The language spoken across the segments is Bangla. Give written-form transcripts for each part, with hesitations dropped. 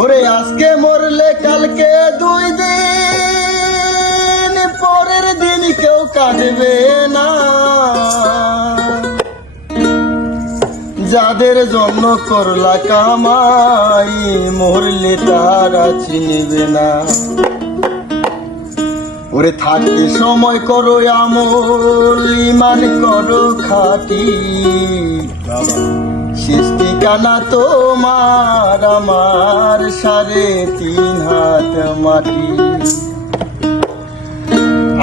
ওরে আজকে মরলে কালকে 2 দিন, পরের দিন কেউ কাঁদবে না। যাদের জন্য করলা কামাই, মরলে তারা চিনবে না। ওরে থাকতে সময় করো আমল, ইমান করো খাঁটি, শেষ ঠিকানা তোমার আমার 3.5 হাত মাটি।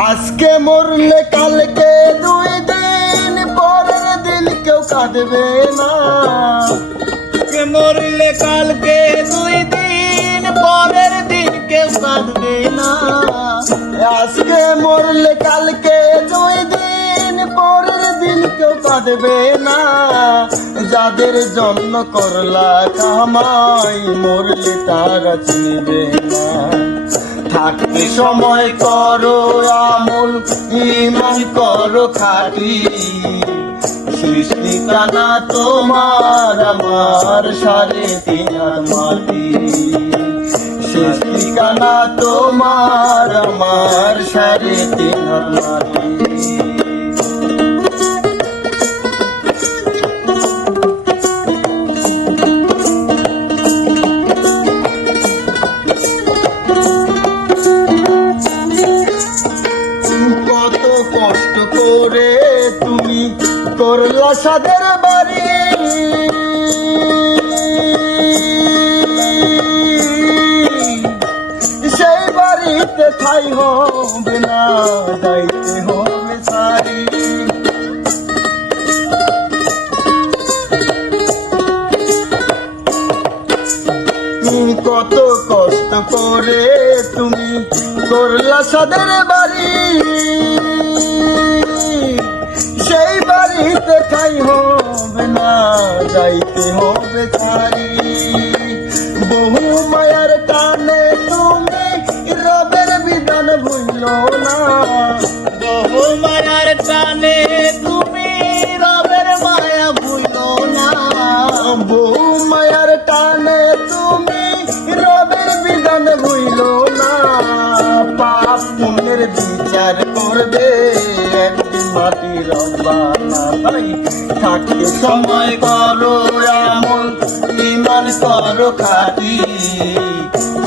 আজকে মরলে কালকে 2 দিন, পরের দিন কেউ কাঁদবে না। আজকে মরলে কালকে 2 দিন, পরের দিন কেউ কাঁদবে না। আজকে মরলে কালকে 2 দিন, পরের দিন কেউ কাঁদবে না। যাদের জন্য করলা কামাই, মরলে তারা চিনবে না। থাকতে সময় করো আমল, ইমান করো খাঁটি, শেষ ঠিকানা তোমার আমার 3.5 হাত মাটি। শেষ ঠিকানা তোমার আমার 3.5 হাত মাটি। কত কষ্ট করে তুমি করলা সাদের বাড়ি, সেই বাড়িতে ঠাই হবে না, যাইতে হবে সারি। কত কষ্ট করে তুমি করলা সাদের বাড়ি, সেই বাড়িতে ঠাই হবে না, যাইতে হবে সারি। বহু মায়ার টানে তুমি রবের বিধান ভুলো না। বহু মায়ার টানে তুমি রবের মায়া ভুলো না। বহু মায়ার টানে তুমি রবের বিধান ভুলো না। পাপ পুণ্যের বিচার করবে একদিন মাটির রব্বানা। তাই থাকতে সময় করো আমল, ইমান করো খাঁটি,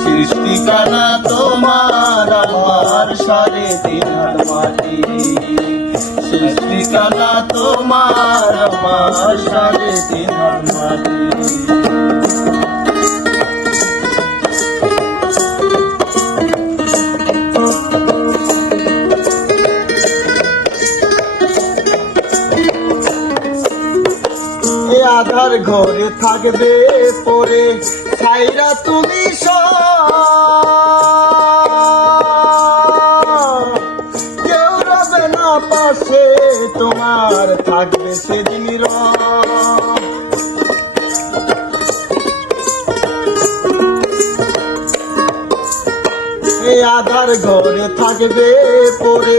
শেষ ঠিকানা তোমার আমার 3.5 হাত মাটি। শেষ ঠিকানা তোমার আমার 3.5 হাত মাটি। আধার ঘরে থাকবে পরে ছাইরা তুমি কেউ রবে না পাশে তোমার, থাকবে সেদিন আধার ঘরে থাকবে পরে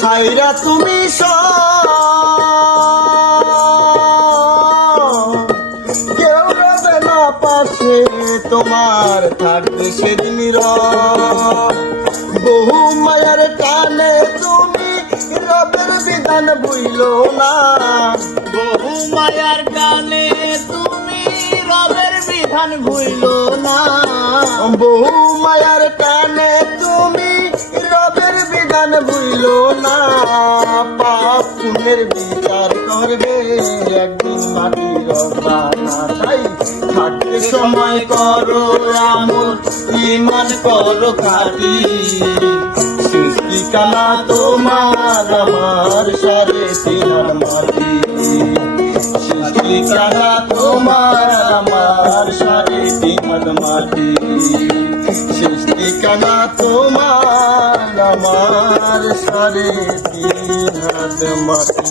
ছাইরা তুমি কেউ রবে না পাশে তোমার, থাকবে সেদিন বহু মায়ার টানে তুমি রবের বিধান ভুলো না। বহু মায়ার টানে তুমি রবের বিধান ভুলো না। বহু মায়ার টানে তুমি রবের বিধান ভুলো না। পাপ পুণ্যের বিচার করবে একদিন মাটির রব্বানা। তাই থাকতে সময় করো আমল, ইমান করো খাঁটি, শেষ ঠিকানা তোমার আমার 3.5 হাত মাটি। শেষ ঠিকানা তোমার আমার 3.5 হাত মাটি। শেষ ঠিকানা তোমার আমার 3.5 হাত মাটি।